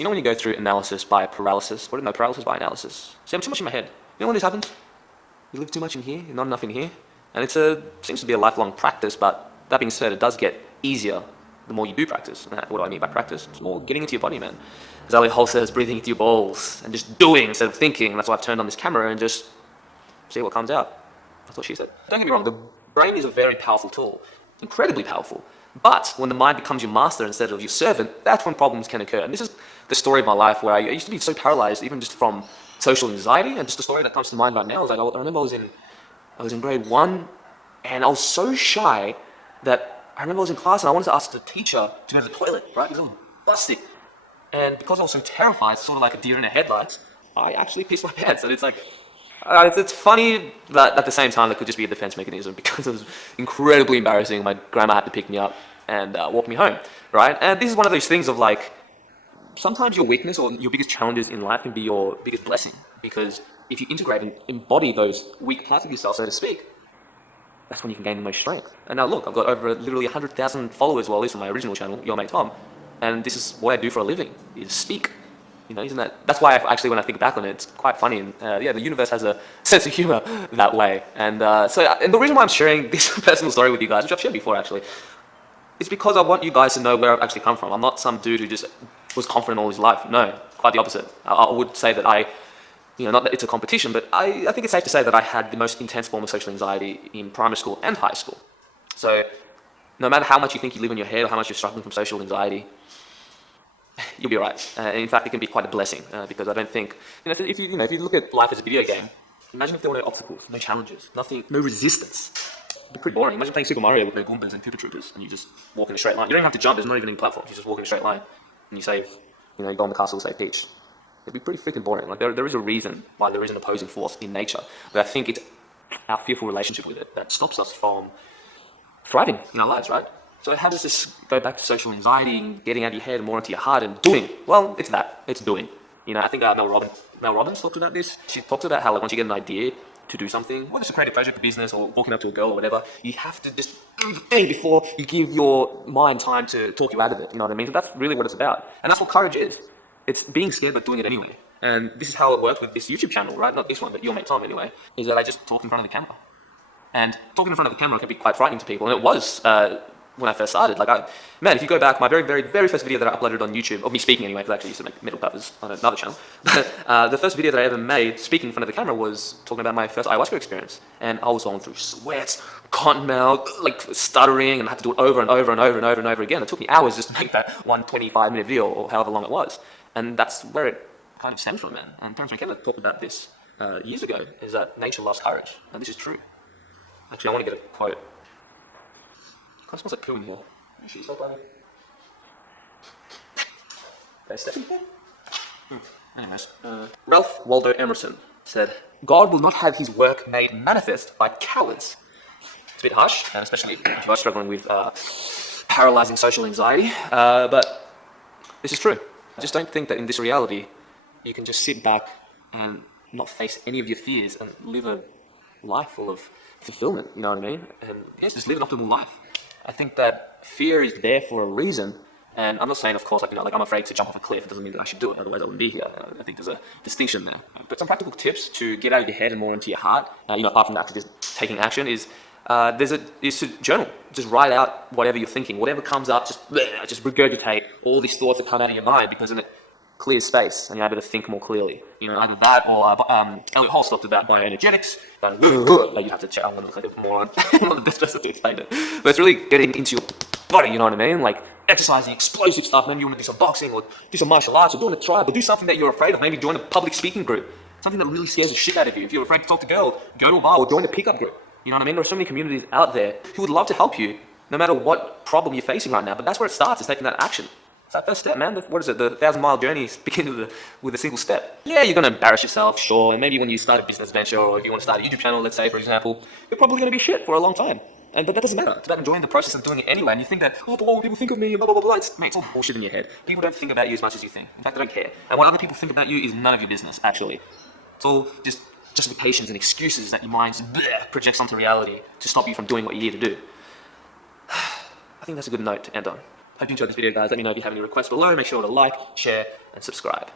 You know when you go through analysis by paralysis? Paralysis by analysis. See, I'm too much in my head. You know when this happens? You live too much in here, you're not enough in here. And seems to be a lifelong practice, but that being said, it does get easier the more you do practice. And what do I mean by practice? It's more getting into your body, man. As Elliot Hall says, breathing into your balls and just doing instead of thinking. And that's why I've turned on this camera and just see what comes out. That's what she said. Don't get me wrong, the brain is a very powerful tool, incredibly powerful. But when the mind becomes your master instead of your servant, that's when problems can occur. And this is the story of my life where I used to be so paralyzed, even just from social anxiety. And just the story that comes to mind right now is like, I remember I was in grade 1 and I was so shy that I remember I was in class and I wanted to ask the teacher to go to the toilet, right? Because I was busted. And because I was so terrified, sort of like a deer in the headlights, I actually pissed my pants. And it's like, it's funny that at the same time that could just be a defense mechanism because it was incredibly embarrassing. My grandma had to pick me up and walk me home, right? And this is one of those things of like, sometimes your weakness or your biggest challenges in life can be your biggest blessing, because if you integrate and embody those weak parts of yourself, so to speak, that's when you can gain the most strength. And now look, I've got over literally 100,000 followers, well, at least on my original channel, Your Mate Tom, and this is what I do for a living, is speak. You know, that's why when I think back on it, it's quite funny. And the universe has a sense of humor that way. And and the reason why I'm sharing this personal story with you guys, which I've shared before actually, is because I want you guys to know where I've actually come from. I'm not some dude who just was confident all his life. No, quite the opposite. I would say that not that it's a competition, but I think it's safe to say that I had the most intense form of social anxiety in primary school and high school. So no matter how much you think you live in your head or how much you're struggling from social anxiety, you'll be right. In fact, it can be quite a blessing because I don't think, if you look at life as a video game, imagine if there were no obstacles, no challenges, nothing, no resistance. It'd be pretty boring. Imagine playing Super Mario with no Goombas and Koopa Troopers and you just walk in a straight line. You don't even have to jump, there's not even any platforms, you just walk in a straight line and you save, you go in the castle, save Peach. It'd be pretty freaking boring. Like there is a reason why there is an opposing force in nature, but I think it's our fearful relationship with it that stops us from thriving in our lives, right? So how does this go back to social anxiety, getting out of your head and more into your heart and doing? Well, it's that. It's doing. I think Mel Robbins talked about this. She talks about how once you get an idea to do something, whether it's a creative project, a business, or walking up to a girl or whatever, you have to just do the thing before you give your mind time to talk you out of it. You know what I mean? So that's really what it's about. And that's what courage is. It's being scared but doing it anyway. And this is how it worked with this YouTube channel, right? Not this one, but Your Mate Tom anyway, is that I just talk in front of the camera. And talking in front of the camera can be quite frightening to people, and it was when I first started. If you go back, my very, very, very first video that I uploaded on YouTube, of me speaking anyway, because I actually used to make middle covers on another channel, but the first video that I ever made speaking in front of the camera was talking about my first ayahuasca experience. And I was going through sweat, cotton mouth, stuttering, and I had to do it over and over and over and over and over again. It took me hours just to make that 125-minute video, or however long it was. And that's where it kind of stems from, man. And Terence McKenna talked about this years ago, is that nature loves courage. And this is true. Actually, I want to get a quote. It kind of smells like poo in here. Actually, so funny. Anyways, Ralph Waldo Emerson said, "God will not have his work made manifest by cowards." It's a bit harsh, and especially if you are struggling with paralyzing social anxiety, but this is true. I just don't think that in this reality, you can just sit back and not face any of your fears and live a life full of fulfillment, you know what I mean? And yes, just live an optimal life. I think that fear is there for a reason, and I'm not saying, of course, I'm afraid to jump off a cliff. It doesn't mean that I should do it, otherwise I wouldn't be here. I think there's a distinction there. But some practical tips to get out of your head and more into your heart, apart from actually just taking action, is to journal. Just write out whatever you're thinking, whatever comes up, just regurgitate all these thoughts that come out of your mind, because then it clears space and you're able to think more clearly. Either that or Elliot Hall talked about bioenergetics. You have to check. I'm going to look like a moron. I'm not the best person to explain it. But it's really getting into your body, you know what I mean? Like exercising, explosive stuff. Maybe you want to do some boxing or do some martial arts or doing a tribe or do something that you're afraid of. Maybe join a public speaking group. Something that really scares the shit out of you. If you're afraid to talk to girls, go to a bar or join a pickup group. You know what I mean? There are so many communities out there who would love to help you no matter what problem you're facing right now. But that's where it starts, is taking that action. It's that first step, man. What is it? The 1,000-mile journey begins with a single step. Yeah, you're going to embarrass yourself, sure. And maybe when you start a business venture or if you want to start a YouTube channel, let's say, for example, you're probably going to be shit for a long time. But that doesn't matter. It's about enjoying the process of doing it anyway. And you think that, but what will people think of me? Blah, blah, blah, blah. It's all bullshit in your head. People don't think about you as much as you think. In fact, they don't care. And what other people think about you is none of your business, actually. It's all just justifications and excuses that your mind just projects onto reality to stop you from doing what you need to do. I think that's a good note to end on. Hope you enjoyed this video, guys. Let me know if you have any requests below. Make sure to like, share, and subscribe.